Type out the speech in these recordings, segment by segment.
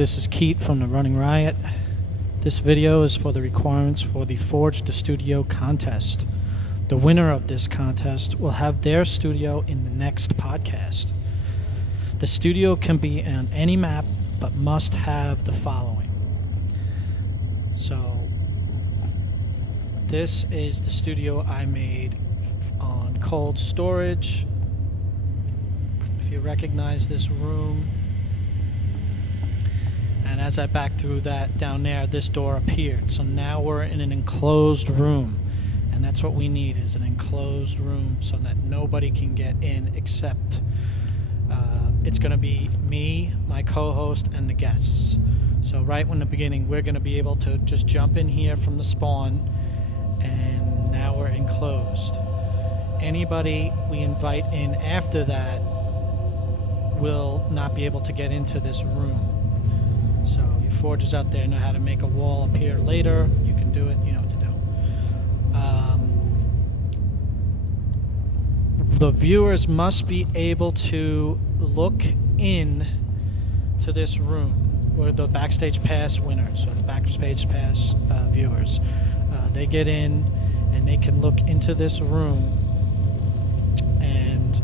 this is Keith from the Running Riot. This video is for the requirements for the Forge the Studio contest. The winner of this contest will have their studio in the next podcast. The studio can be on any map, but must have the following. So, this is the studio I made on cold storage. If you recognize this room, and as I back through that down there, this door appeared. So now we're in an enclosed room, and that's what we need, is an enclosed room so that nobody can get in except it's going to be me, my co-host, and the guests. So right from the beginning, we're going to be able to just jump in here from the spawn, and now we're enclosed. Anybody we invite in after that will not be able to get into this room. So you forgers out there know how to make a wall appear later. You can do it. You know what to do. The viewers must be able to look in to this room. We're the Backstage Pass winners, or the Backstage Pass viewers. They get in and they can look into this room and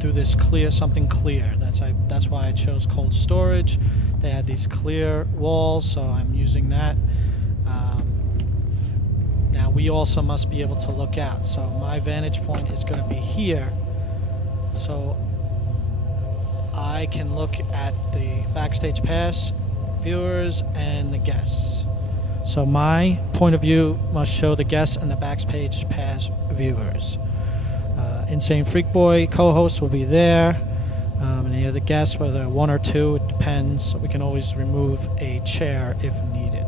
do this something clear. That's why I chose cold storage. They had these clear walls, so I'm using that. Now we also must be able to look out. So my vantage point is going to be here, so I can look at the Backstage Pass viewers and the guests. So my point of view must show the guests and the Backstage Pass viewers. Insane Freak Boy co-hosts will be there. And any of the guests, whether one or two, it depends. We can always remove a chair if needed.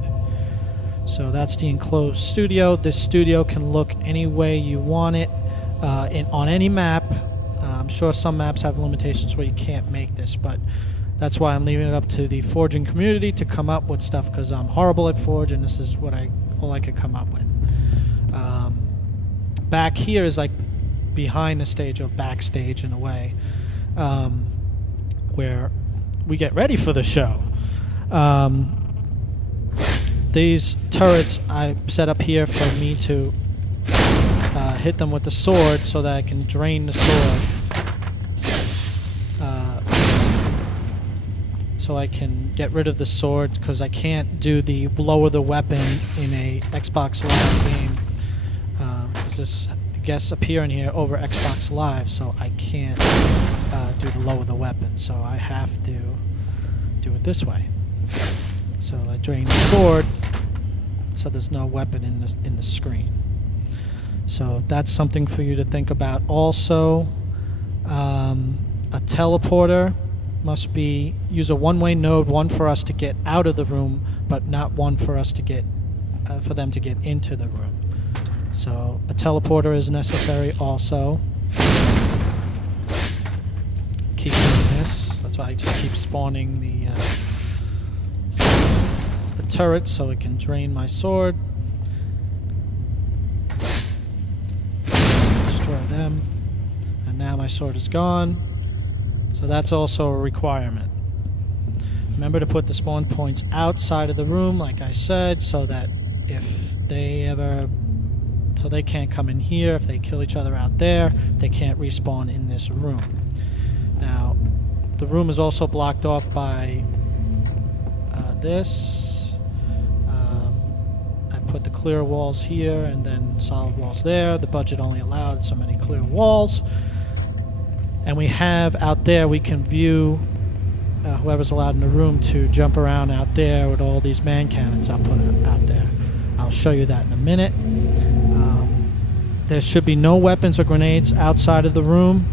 So that's the enclosed studio. This studio can look any way you want it on any map. I'm sure some maps have limitations where you can't make this, but that's why I'm leaving it up to the forging community to come up with stuff, because I'm horrible at Forge, and this is what all I could come up with. Back here is like behind the stage, or backstage in a way, where we get ready for the show. These turrets I set up here for me to hit them with the sword so that I can drain the sword. So I can get rid of the sword, because I can't do the lower the weapon in a Xbox Live game. Because this guests appear in here over Xbox Live, so I can't do the lower the weapon. So I have to do it this way. So I drain the sword, so there's no weapon in the screen. So that's something for you to think about. Also, a teleporter must use a one-way node, one for us to get out of the room, but not one for us to get for them to get into the room. So a teleporter is necessary also. Keep doing this. That's why I just keep spawning the turret so it can drain my sword. Destroy them. And now my sword is gone. So that's also a requirement. Remember to put the spawn points outside of the room, like I said, so that if they can't come in here. If they kill each other out there, they can't respawn in this room. Now, the room is also blocked off by this. I put the clear walls here and then solid walls there. The budget only allowed so many clear walls. And we have out there, we can view whoever's allowed in the room to jump around out there with all these man cannons I'll put out there. I'll show you that in a minute. There should be no weapons or grenades outside of the room.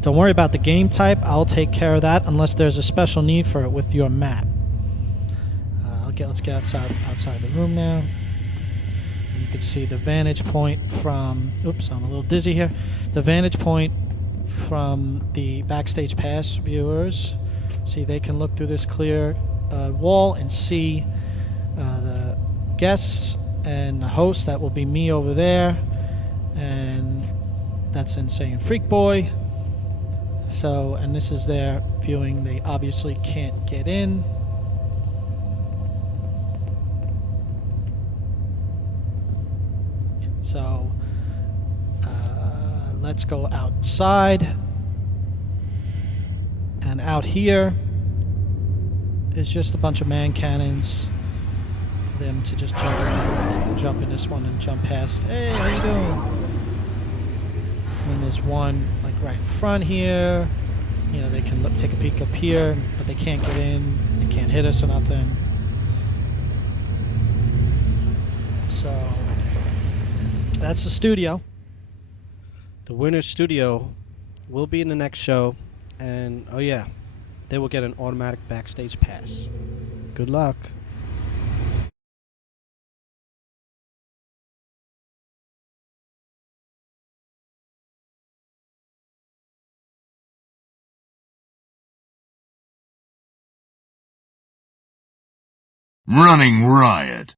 Don't worry about the game type. I'll take care of that unless there's a special need for it with your map. Let's get outside the room now. And you can see the vantage point from... Oops, I'm a little dizzy here. The vantage point from the Backstage Pass viewers. See, they can look through this clear wall and see the guests and the host. That will be me over there, and that's Insane Freak Boy. So, and this is their viewing. They obviously can't get in. So, let's go outside. And out here is just a bunch of man cannons for them to just jump in. You can jump in this one and jump past. Hey, how you doing? And there's one like right in front here. You know, they can take a peek up here, but they can't get in. They can't hit us or nothing. So that's the studio. The winner's studio will be in the next show, and oh yeah, they will get an automatic backstage pass. Good luck. Running Riot.